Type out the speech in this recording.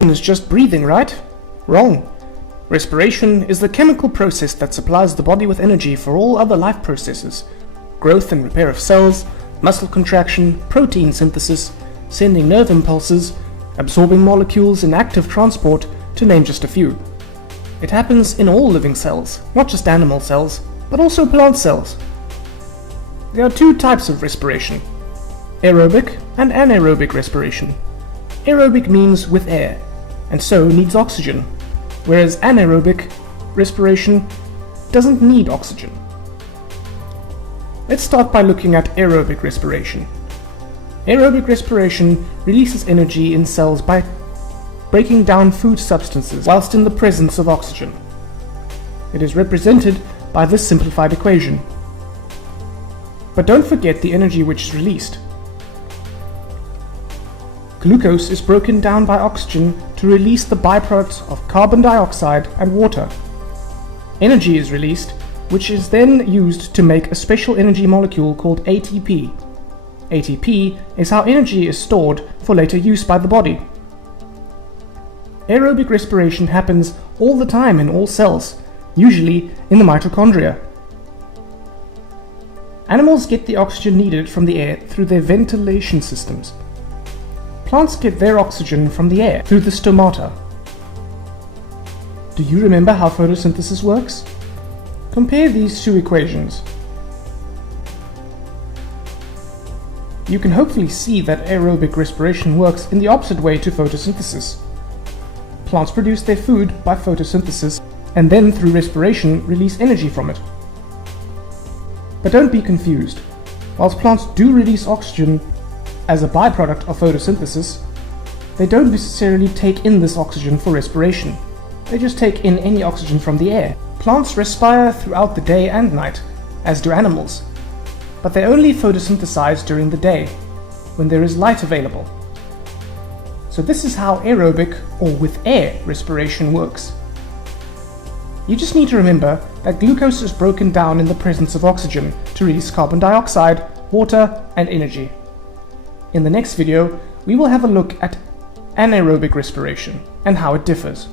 Is just breathing, right? Wrong. Respiration is the chemical process that supplies the body with energy for all other life processes. Growth and repair of cells, muscle contraction, protein synthesis, sending nerve impulses, absorbing molecules in active transport, to name just a few. It happens in all living cells, not just animal cells, but also plant cells. There are two types of respiration: aerobic and anaerobic respiration. Aerobic means with air, and so needs oxygen, whereas anaerobic respiration doesn't need oxygen. Let's start by looking at aerobic respiration. Aerobic respiration releases energy in cells by breaking down food substances whilst in the presence of oxygen. It is represented by this simplified equation. But don't forget the energy which is released. Glucose is broken down by oxygen to release the byproducts of carbon dioxide and water. Energy is released, which is then used to make a special energy molecule called ATP. ATP is how energy is stored for later use by the body. Aerobic respiration happens all the time in all cells, usually in the mitochondria. Animals get the oxygen needed from the air through their ventilation systems. Plants get their oxygen from the air through the stomata. Do you remember how photosynthesis works? Compare these two equations. You can hopefully see that aerobic respiration works in the opposite way to photosynthesis. Plants produce their food by photosynthesis and then through respiration release energy from it. But don't be confused. Whilst plants do release oxygen as a byproduct of photosynthesis, they don't necessarily take in this oxygen for respiration. They just take in any oxygen from the air. Plants respire throughout the day and night, as do animals, but they only photosynthesize during the day, when there is light available. So this is how aerobic, or with air, respiration works. You just need to remember that glucose is broken down in the presence of oxygen to release carbon dioxide, water, and energy. In the next video, we will have a look at anaerobic respiration and how it differs.